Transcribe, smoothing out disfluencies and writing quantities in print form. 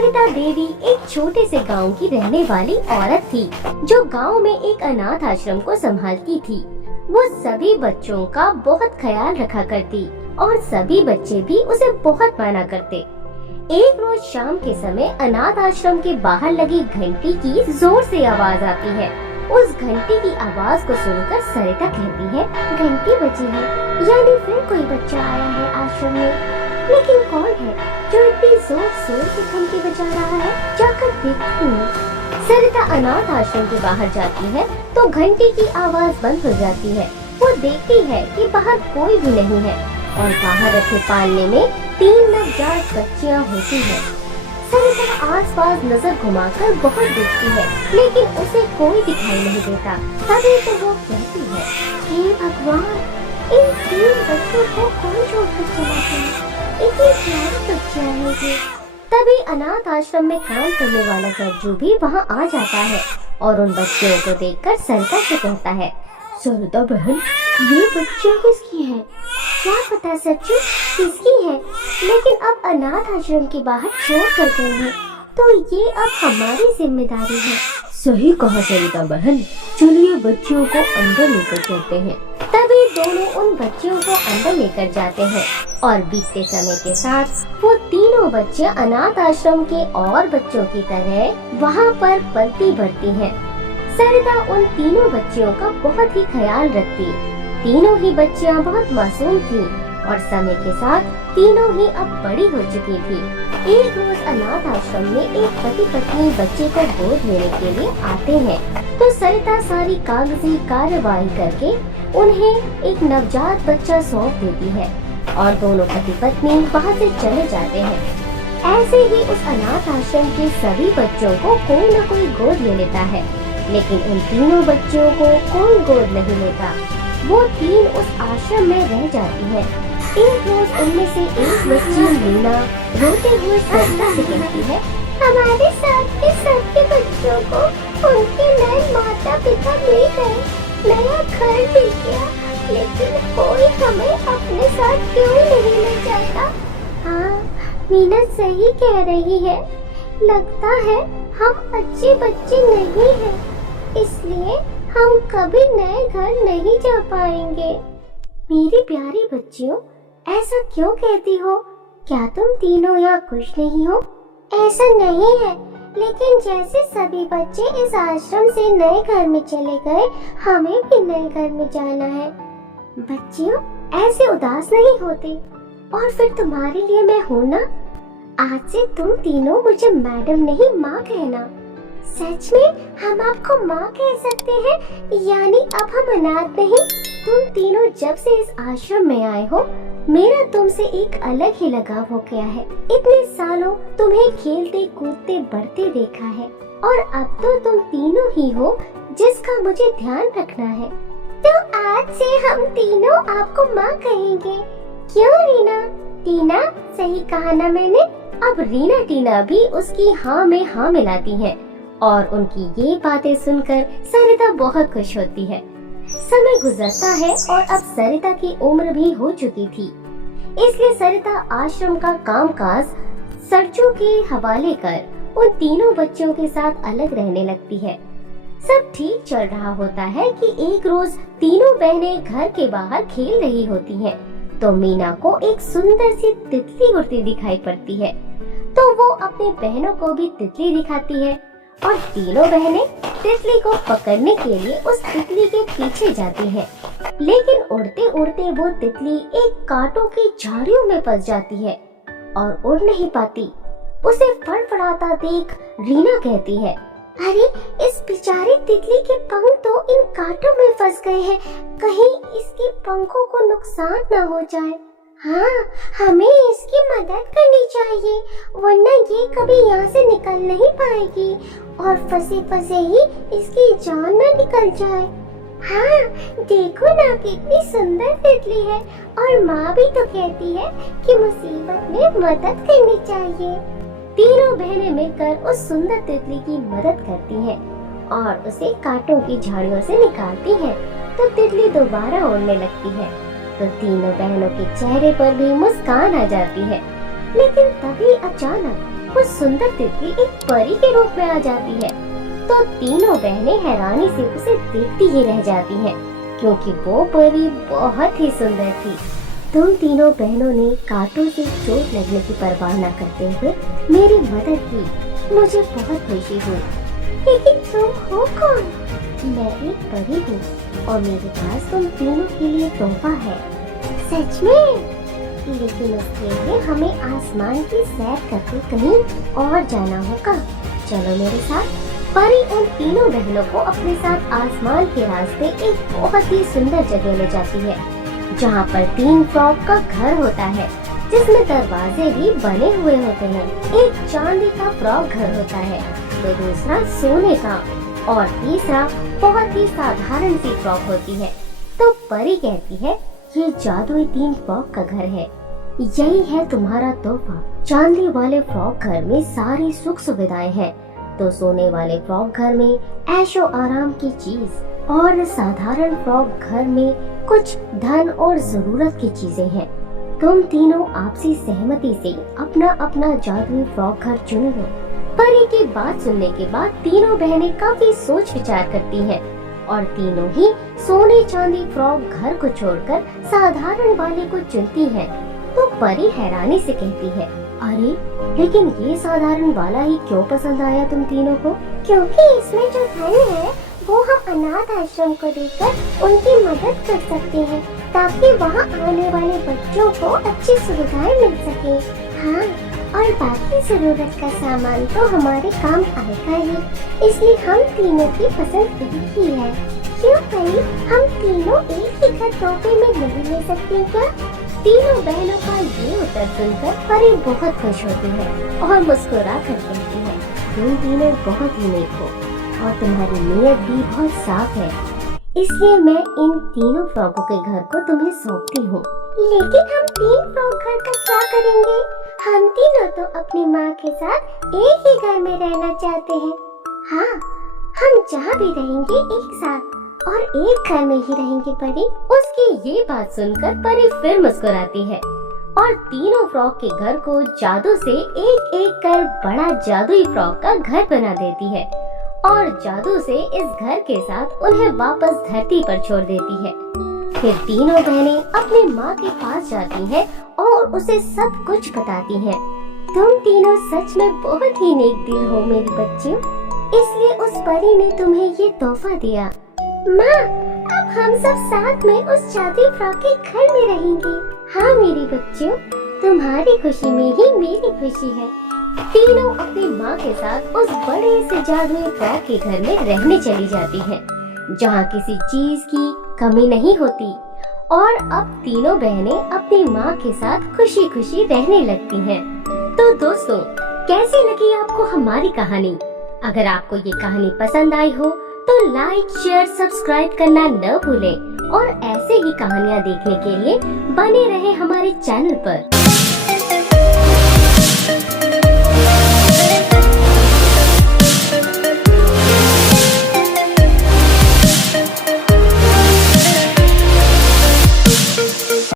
सरिता देवी एक छोटे से गांव की रहने वाली औरत थी जो गांव में एक अनाथ आश्रम को संभालती थी। वो सभी बच्चों का बहुत ख्याल रखा करती और सभी बच्चे भी उसे बहुत माना करते। एक रोज शाम के समय अनाथ आश्रम के बाहर लगी घंटी की जोर से आवाज आती है। उस घंटी की आवाज को सुनकर सरिता कहती है, घंटी बजी है, यानी फिर कोई बच्चा आया है आश्रम में। लेकिन कौन है जो इतनी जोर जोर से घंटी बजा रहा है? जाकर देखती हूँ। सरिता अनाथ आश्रम के बाहर जाती है तो घंटी की आवाज बंद हो जाती है। वो देखती है कि बाहर कोई भी नहीं है और बाहर रखे पालने में 3 नवजात बच्चियां होती हैं। सरिता आसपास नजर घुमाकर बहुत देखती है लेकिन उसे कोई दिखाई नहीं देता। तभी तो वो कहती है, हे भगवान, इन 3 बच्चों को कौन छोड़कर चला गया? इतनी प्यारी बच्चियां हैं ये। तभी अनाथ आश्रम में काम करने वाला सरजू भी वहाँ आ जाता है और उन बच्चियों को देखकर सरिता से कहता है, सरिता बहन, ये बच्चियां किसकी हैं? क्या पता सरजू किसकी है, लेकिन अब अनाथ आश्रम के बाहर छोड़ कर गए हैं तो ये अब हमारी जिम्मेदारी है। सही कहा सरिता बहन, चलिए बच्चियों को अंदर लेकर चलते हैं। तभी दोनों उन बच्चियों को अंदर लेकर जाते हैं और बीतते समय के साथ वो तीनों बच्चे अनाथ आश्रम के और बच्चों की तरह वहाँ पर पलती बढ़ती हैं। सरिता उन तीनों बच्चियों का बहुत ही ख्याल रखती। तीनों ही बच्चियाँ बहुत मासूम थीं और समय के साथ तीनों ही अब बड़ी हो चुकी थी। एक रोज अनाथ आश्रम में एक पति पत्नी बच्चे को गोद लेने के लिए आते हैं तो सरिता सारी कागजी कार्यवाही करके उन्हें एक नवजात बच्चा सौंप देती है और दोनों पति पत्नी वहाँ से चले जाते हैं। ऐसे ही उस अनाथ आश्रम के सभी बच्चों को कोई न कोई गोद ले लेता है, लेकिन उन तीनों बच्चों को कोई गोद नहीं लेता। वो 3 उस आश्रम में रह जाती है। एक रोज उनमें से एक बच्ची मीना रोते हुए सरिता से कहती है, हमारे साथ के सबके बच्चों को उनके नए माता पिता मिल गए, नया घर मिल गया, लेकिन कोई हमें अपने साथ क्यों नहीं ले जाता? हाँ, मीना सही कह रही है। लगता है हम अच्छे बच्चे नहीं हैं, इसलिए हम कभी नए घर नहीं जा पाएंगे। मेरी प्यारी बच्चियों, ऐसा क्यों कहती हो? क्या तुम तीनों यहाँ खुश नहीं हो? ऐसा नहीं है, लेकिन जैसे सभी बच्चे इस आश्रम से नए घर में चले गए, हमें भी नए घर में जाना है। बच्चियों, ऐसे उदास नहीं होते। और फिर तुम्हारे लिए मैं हूँ ना। आज से तुम तीनों मुझे मैडम नहीं, माँ कहना। सच में हम आपको माँ कह सकते हैं, यानी अब हम अनाथ नहीं। तुम तीनों जब से इस आश्रम में आए हो, मेरा तुमसे एक अलग ही लगाव हो गया है। इतने सालों तुम्हें खेलते कूदते बढ़ते देखा है और अब तो तुम तीनों ही हो जिसका मुझे ध्यान रखना है। तो आज से हम तीनों आपको माँ कहेंगे। क्यों रीना? टीना, सही कहा ना मैंने? अब रीना टीना भी उसकी हाँ में हाँ मिलाती हैं और उनकी ये बातें सुनकर सरिता बहुत खुश होती है। समय गुजरता है और अब सरिता की उम्र भी हो चुकी थी, इसलिए सरिता आश्रम का कामकाज सरजू के हवाले कर उन तीनों बच्चों के साथ अलग रहने लगती है। सब ठीक चल रहा होता है कि एक रोज तीनों बहनें घर के बाहर खेल रही होती हैं, तो मीना को एक सुंदर सी तितली उड़ती दिखाई पड़ती है। तो वो अपनी बहनों को भी तितली दिखाती है और तीनों बहनें तितली को पकड़ने के लिए उस तितली के पीछे जाती हैं। लेकिन उड़ते उड़ते वो तितली एक कांटों की झाड़ियों में फंस जाती है और उड़ नहीं पाती। उसे फड़फड़ाता देख रीना कहती है, अरे इस बेचारी तितली के पंख तो इन कांटों में फंस गए हैं, कहीं इसके पंखों को नुकसान न हो जाए। हाँ, हमें इसकी मदद करनी चाहिए, वरना ये कभी यहाँ से निकल नहीं पाएगी और फंसे फंसे ही इसकी जान न निकल जाए। हाँ, देखो ना कितनी सुंदर तितली है और माँ भी तो कहती है कि मुसीबत में मदद करनी चाहिए। तीनों बहनें मिलकर उस सुंदर तितली की मदद करती हैं और उसे कांटों की झाड़ियों से निकालती हैं, तो तितली दोबारा उड़ने लगती है। तो तीनों बहनों के चेहरे पर भी मुस्कान आ जाती है। लेकिन तभी अचानक वो सुंदर तितली एक परी के रूप में आ जाती है। तो तीनों बहनें हैरानी से उसे देखती ही रह जाती हैं, क्योंकि वो परी बहुत ही सुंदर थी। तुम तीनों बहनों ने कांटों से चोट लगने की परवाह न करते हुए मेरी मदद की। मुझे बहुत खुशी हुई। लेकिन तुम हो कौन? मैं एक परी हूँ और मेरे पास तुम तीनों के लिए तोहफा है। सच में? लेकिन उसके लिए हमें आसमान की सैर करके कहीं और जाना होगा। चलो मेरे साथ। परी उन तीनों बहनों को अपने साथ आसमान के रास्ते एक बहुत ही सुंदर जगह ले जाती है, जहाँ पर 3 फ्रॉक का घर होता है, जिसमें दरवाजे भी बने हुए होते हैं। एक चांदी का फ्रॉक घर होता है, तो दूसरा सोने का, और तीसरा बहुत ही साधारण सी फ्रॉक होती है। तो परी कहती है, ये जादुई 3 फ्रॉक का घर है, यही है तुम्हारा तोहफा। चांदी वाले फ्रॉक घर में सारी सुख सुविधाएं हैं, तो सोने वाले फ्रॉक घर में ऐशो आराम की चीज, और साधारण फ्रॉक घर में कुछ धन और जरूरत की चीजें हैं। तुम तीनों आपसी सहमति से अपना अपना जादुई फ्रॉक घर चुन लो। परी की बात सुनने के बाद तीनों बहनें काफी सोच विचार करती हैं और तीनों ही सोने चांदी फ्रॉक घर को छोड़कर साधारण वाले को चुनती हैं। तो परी हैरानी से कहती है, अरे लेकिन ये साधारण वाला ही क्यों पसंद आया तुम तीनों को? क्योंकि इसमें जो धन है वो हम अनाथ आश्रम को देकर उनकी मदद कर सकते हैं, ताकि वहाँ आने वाले बच्चों को अच्छी सुविधाएं मिल सके। हाँ, और बाकी जरूरत का सामान तो हमारे काम आएगा ही, इसलिए हम तीनों की पसंद एक ही है। क्यों परी, हम तीनों एक ही घर तोहफे में नहीं ले सकते क्या? तीनों बहनों का ये उत्तर सुनकर परी बहुत खुश होती है और मुस्कुरा कर कहती है, तुम तीनों बहुत ही नेक हो और तुम्हारी नीयत भी बहुत साफ है, इसलिए मैं इन तीनों फ्रॉकों के घर को तुम्हें सौंपती हूँ। लेकिन हम 3 फ्रॉक घर का क्या करेंगे? हम तीनों तो अपनी माँ के साथ एक ही घर में रहना चाहते हैं। हाँ, हम जहाँ भी रहेंगे एक साथ और एक घर में ही रहेंगे परी। उसकी ये बात सुनकर परी फिर मुस्कुराती है और तीनों फ्रॉक के घर को जादू से एक एक कर बड़ा जादुई फ्रॉक का घर बना देती है और जादू से इस घर के साथ उन्हें वापस धरती पर छोड़ देती है। फिर तीनों बहनें अपनी माँ के पास जाती हैं और उसे सब कुछ बताती हैं। तुम तीनों सच में बहुत ही नेक दिल हो मेरी बच्चियों, इसलिए उस परी ने तुम्हें ये तोहफा दिया। माँ, अब हम सब साथ में उस जादुई फ्रॉक के घर में रहेंगे। हाँ मेरी बच्चियों, तुम्हारी खुशी में ही मेरी खुशी है। तीनों अपनी माँ के साथ उस बड़े से जादुई फ्रॉक के घर में रहने चली जाती हैं, जहाँ किसी चीज की कमी नहीं होती, और अब तीनों बहनें अपनी माँ के साथ खुशी खुशी रहने लगती हैं। तो दोस्तों, कैसी लगी आपको हमारी कहानी? अगर आपको ये कहानी पसंद आई हो तो लाइक, शेयर, सब्सक्राइब करना न भूलें और ऐसे ही कहानियाँ देखने के लिए बने रहे हमारे चैनल पर।